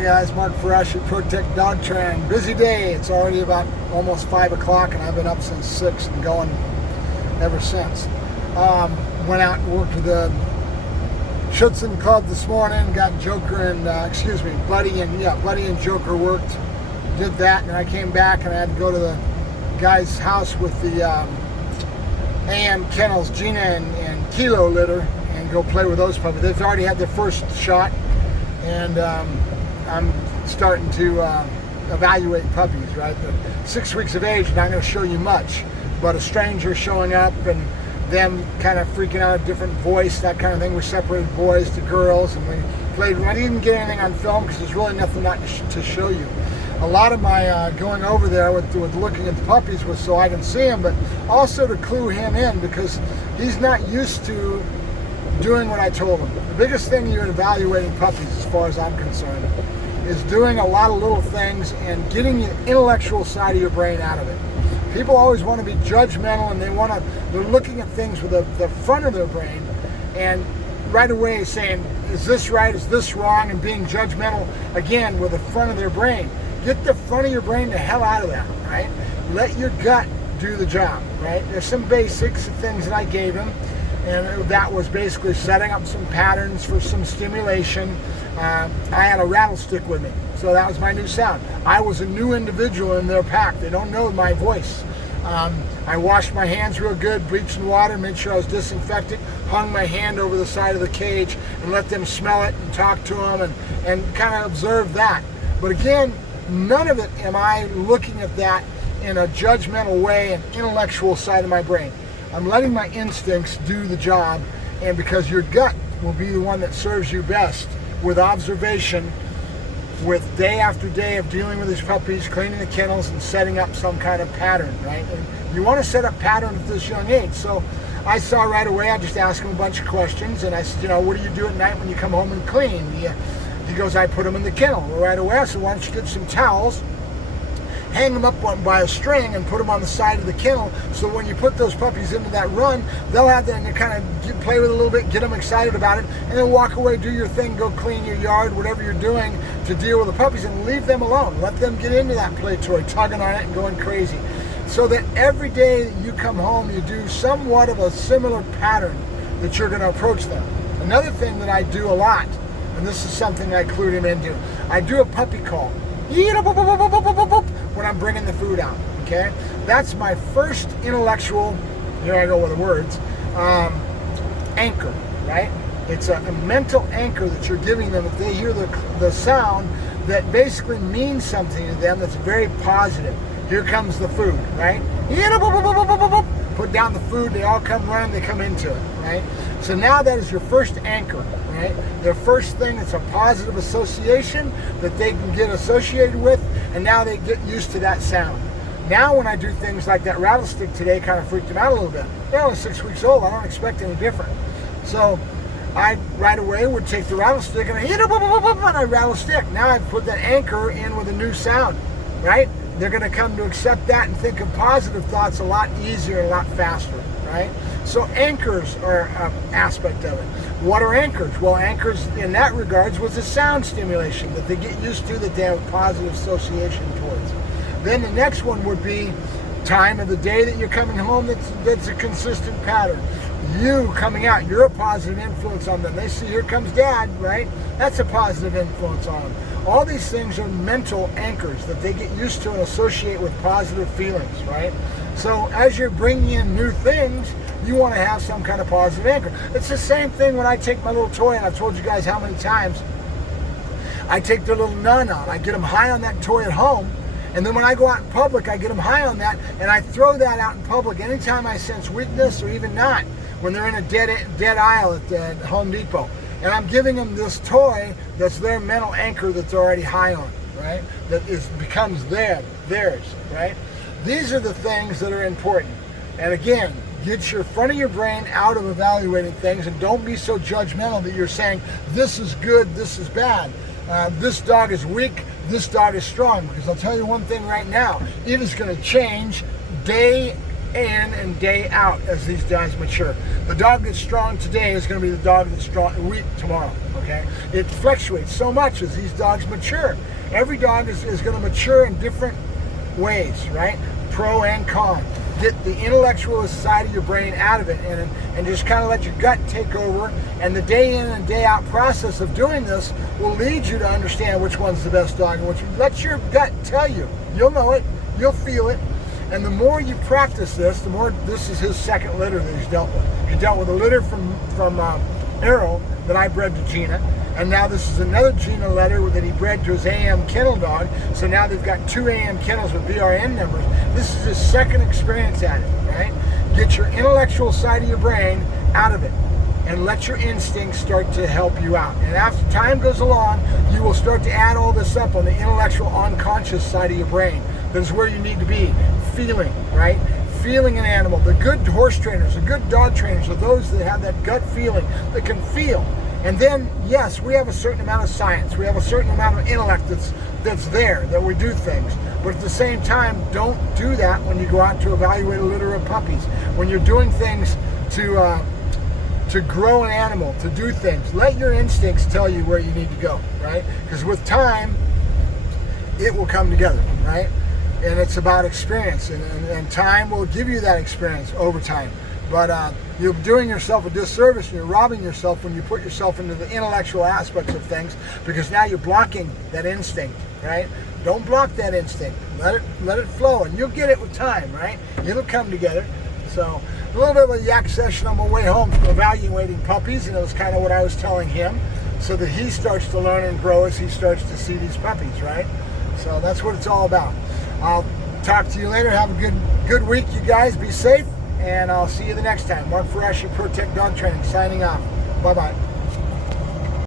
Hey guys, Mark Ferrasci, Protect Dog Training. Busy day. It's already about almost 5 o'clock and I've been up since 6 and going ever since. Went out and worked with the Schützen Club this morning, got Joker and, Buddy and Joker worked, did that, and I came back and I had to go to the guy's house with the AM kennels, Gina and Kilo litter, and go play with those puppies. They've already had their first shot, and I'm starting to evaluate puppies, right? They're 6 weeks of age, not going to show you much, but a stranger showing up and them kind of freaking out, a different voice, that kind of thing. We separated boys to girls, and we played. I didn't get anything on film because there's really nothing not to show you. A lot of my going over there with looking at the puppies was so I can see him, but also to clue him in because he's not used to doing what I told him. The biggest thing you're evaluating puppies, as far as I'm concerned, is doing a lot of little things and getting the intellectual side of your brain out of it. People always want to be judgmental, and they're looking at things with the front of their brain, and right away saying, is this right, is this wrong, and being judgmental again with the front of their brain. Get the front of your brain the hell out of that, right? Let your gut do the job, right? There's some basics of things that I gave him, and that was basically setting up some patterns for some stimulation. I had a rattlestick with me, so that was my new sound. I was a new individual in their pack. They don't know my voice. I washed my hands real good, bleached in water, made sure I was disinfected, hung my hand over the side of the cage and let them smell it and talk to them and kind of observe that. But again, none of it am I looking at that in a judgmental way and intellectual side of my brain. I'm letting my instincts do the job, and because your gut will be the one that serves you best with observation, with day after day of dealing with these puppies, cleaning the kennels and setting up some kind of pattern, right? And you want to set up pattern at this young age. So I saw right away, I just asked him a bunch of questions, and I said, what do you do at night when you come home and clean? He goes, I put them in the kennel. Well, right away I said, why don't you get some towels, hang them up by a string and put them on the side of the kennel, so when you put those puppies into that run, they'll have that, and you kind of play with it a little bit, get them excited about it, and then walk away, do your thing, go clean your yard, whatever you're doing to deal with the puppies, and leave them alone. Let them get into that play toy, tugging on it and going crazy. So that every day that you come home, you do somewhat of a similar pattern that you're going to approach them. Another thing that I do a lot, and this is something I clued him into, I do a puppy call. When I'm bringing the food out, okay? That's my first intellectual, here I go with the words, anchor, right? It's a mental anchor that you're giving them if they hear the sound that basically means something to them that's very positive. Here comes the food, right? Put down the food, they all come running, they come into it, right? So now that is your first anchor, right? Their first thing, it's a positive association that they can get associated with, and now they get used to that sound. Now when I do things like that rattlestick today, kind of freaked them out a little bit. They're only 6 weeks old, I don't expect any different. So I right away would take the rattlestick and I rattle stick. Now I've put that anchor in with a new sound, right? They're going to come to accept that and think of positive thoughts a lot easier and a lot faster, right? So anchors are an aspect of it. What are anchors? Well, anchors in that regards was a sound stimulation that they get used to, that they have a positive association towards. Then the next one would be time of the day that you're coming home, that's a consistent pattern. You coming out, you're a positive influence on them. They see, here comes dad, right? That's a positive influence on them. All these things are mental anchors that they get used to and associate with positive feelings, right? So as you're bringing in new things, you want to have some kind of positive anchor. It's the same thing when I take my little toy, and I've told you guys how many times I take their little nun on. I get them high on that toy at home, and then when I go out in public, I get them high on that, and I throw that out in public anytime I sense weakness or even not, when they're in a dead aisle at the Home Depot. And I'm giving them this toy that's their mental anchor that they're already high on, right? That becomes theirs, right? These are the things that are important. And again, get your front of your brain out of evaluating things, and don't be so judgmental that you're saying, this is good, this is bad. This dog is weak, this dog is strong. Because I'll tell you one thing right now, it is going to change day in and day out as these dogs mature. The dog that's strong today is going to be the dog that's weak tomorrow, okay? It fluctuates so much as these dogs mature. Every dog is going to mature in different ways, right? Pro and con. Get the intellectual side of your brain out of it and just kind of let your gut take over. And the day in and day out process of doing this will lead you to understand which one's the best dog and which one. Let your gut tell you. You'll know it. You'll feel it. And the more you practice this, the more. This is his second litter that he's dealt with. He dealt with a litter from Arrow that I bred to Gina, and now this is another Gina litter that he bred to his AM kennel dog. So now they've got 2 AM kennels with BRN numbers. This is his second experience at it, right? Get your intellectual side of your brain out of it and let your instincts start to help you out. And after time goes along, you will start to add all this up on the intellectual unconscious side of your brain. That is where you need to be. Feeling, right? Feeling an animal. The good horse trainers, the good dog trainers are those that have that gut feeling, that can feel. And then, yes, we have a certain amount of science. We have a certain amount of intellect that's there, that we do things. But at the same time, don't do that when you go out to evaluate a litter of puppies. When you're doing things to grow an animal, to do things, let your instincts tell you where you need to go, right? Because with time, it will come together, right? And it's about experience, and time will give you that experience over time. But you're doing yourself a disservice and you're robbing yourself when you put yourself into the intellectual aspects of things, because now you're blocking that instinct, right? Don't block that instinct. Let it flow, and you'll get it with time, right? It'll come together. So a little bit of a yak session on my way home from evaluating puppies, and it was kind of what I was telling him, so that he starts to learn and grow as he starts to see these puppies, right? So that's what it's all about. I'll talk to you later. Have a good week, you guys. Be safe, and I'll see you the next time. Mark Ferrasci, Protect Dog Training, signing off. Bye-bye.